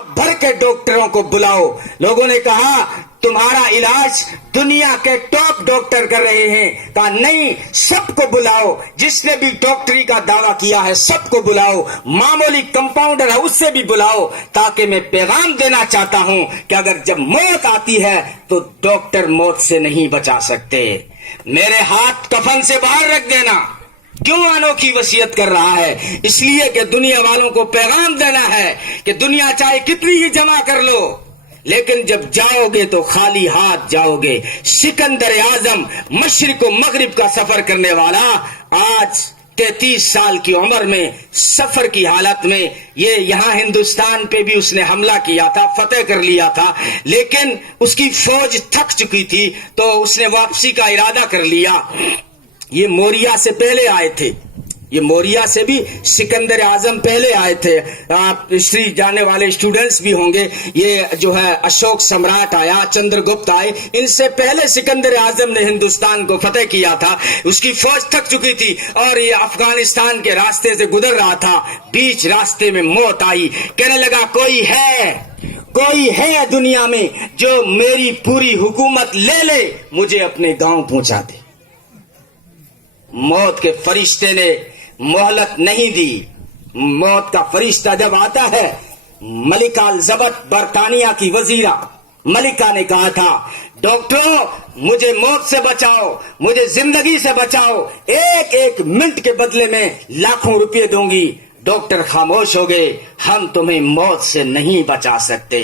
भर के डॉक्टरों को बुलाओ। लोगों ने कहा तुम्हारा इलाज दुनिया के टॉप डॉक्टर कर रहे हैं। कहा नहीं, सबको बुलाओ, जिसने भी डॉक्टरी का दावा किया है सबको बुलाओ, मामूली कंपाउंडर है उससे भी बुलाओ, ताकि मैं पैगाम देना चाहता हूं कि अगर जब मौत आती है तो डॉक्टर मौत से नहीं बचा सकते। मेरे हाथ कफन से बाहर रख देना। क्यों अनोखी वसीयत कर रहा है? इसलिए कि दुनिया वालों को पैगाम देना है कि दुनिया चाहे कितनी ही जमा कर लो, लेकिन जब जाओगे तो खाली हाथ जाओगे। सिकंदर आजम, मशरिक व मगरिब का सफर करने वाला, आज 33 साल की उम्र में सफर की हालत में ये यहाँ हिंदुस्तान पे भी उसने हमला किया था, फतेह कर लिया था, लेकिन उसकी फौज थक चुकी थी तो उसने वापसी का इरादा कर लिया। ये मोरिया से पहले आए थे, ये मोरिया से भी सिकंदर आजम पहले आए थे। आप हिस्ट्री जानने वाले स्टूडेंट्स भी होंगे। ये जो है अशोक सम्राट आया, चंद्रगुप्त आए, इनसे पहले सिकंदर आजम ने हिंदुस्तान को फतेह किया था। उसकी फौज थक चुकी थी और ये अफगानिस्तान के रास्ते से गुजर रहा था। बीच रास्ते में मौत आई। कहने लगा कोई है दुनिया में जो मेरी पूरी हुकूमत ले ले, मुझे अपने गांव पहुंचा दे। मौत के फरिश्ते ने मोहलत नहीं दी। मौत का फरिश्ता जब आता है, मलिका एलिजाबेथ बरतानिया की वजीरा मलिका ने कहा था, डॉक्टरों मुझे मौत से बचाओ, मुझे जिंदगी से बचाओ, एक एक मिनट के बदले में लाखों रुपए दूंगी। डॉक्टर खामोश हो गए, हम तुम्हें मौत से नहीं बचा सकते।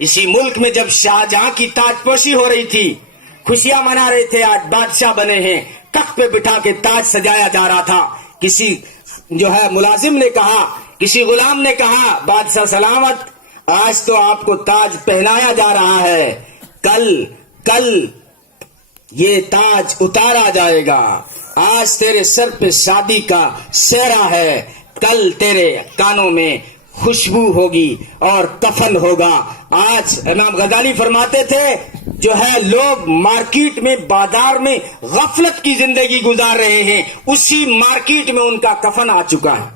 इसी मुल्क में जब शाहजहां की ताजपोशी हो रही थी, खुशियां मना रहे थे, आज बादशाह बने हैं, तख्त पे बिठा के ताज सजाया जा रहा था। किसी जो है मुलाजिम ने कहा, किसी गुलाम ने कहा, बादशाह सलामत, आज तो आपको ताज पहनाया जा रहा है, कल ये ताज उतारा जाएगा। आज तेरे सर पे शादी का सेहरा है, कल तेरे कानों में खुशबू होगी और कफन होगा। आज इमाम गजाली फरमाते थे, जो है लोग मार्केट में, बाजार में गफलत की जिंदगी गुजार रहे हैं, उसी मार्केट में उनका कफन आ चुका है,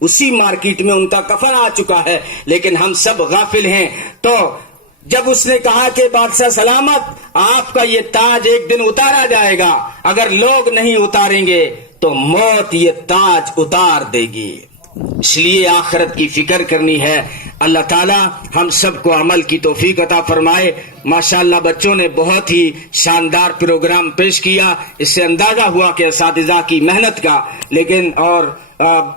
उसी मार्केट में उनका कफन आ चुका है, लेकिन हम सब गाफिल हैं। तो जब उसने कहा कि बादशाह सलामत, आपका ये ताज एक दिन उतारा जाएगा, अगर लोग नहीं उतारेंगे तो मौत ये ताज उतार देगी। इसलिए आखिरत की फिक्र करनी है। अल्लाह ताला हम सबको अमल की तौफीक अता फरमाए। माशाअल्लाह बच्चों ने बहुत ही शानदार प्रोग्राम पेश किया। इससे अंदाजा हुआ कि असातिज़ा की मेहनत का। लेकिन और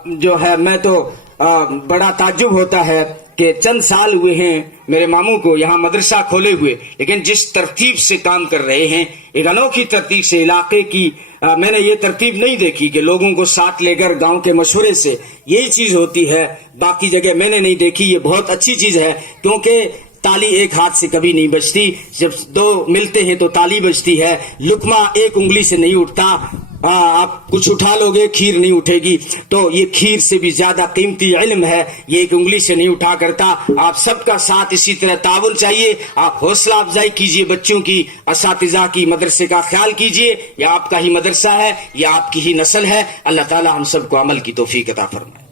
जो है मैं तो बड़ा ताज्जुब होता है कि चंद साल हुए हैं मेरे मामू को यहाँ मदरसा खोले हुए, लेकिन जिस तरतीब से काम कर रहे हैं, एक अनोखी तरतीब से, इलाके की मैंने ये तरतीब नहीं देखी कि लोगों को साथ लेकर गांव के मशवरे से, यही चीज होती है, बाकी जगह मैंने नहीं देखी। ये बहुत अच्छी चीज है, क्योंकि ताली एक हाथ से कभी नहीं बजती, जब दो मिलते हैं तो ताली बजती है। लुकमा एक उंगली से नहीं उठता, आप कुछ उठा लोगे खीर नहीं उठेगी, तो ये खीर से भी ज्यादा कीमती इल्म है, ये एक उंगली से नहीं उठा करता। आप सबका साथ इसी तरह ताउन चाहिए। आप हौसला अफजाई कीजिए बच्चों की, असातिज़ा की, मदरसे का ख्याल कीजिए। ये आपका ही मदरसा है, ये आपकी ही नस्ल है। अल्लाह ताला हम सबको अमल की तौफीक अता फरमाए।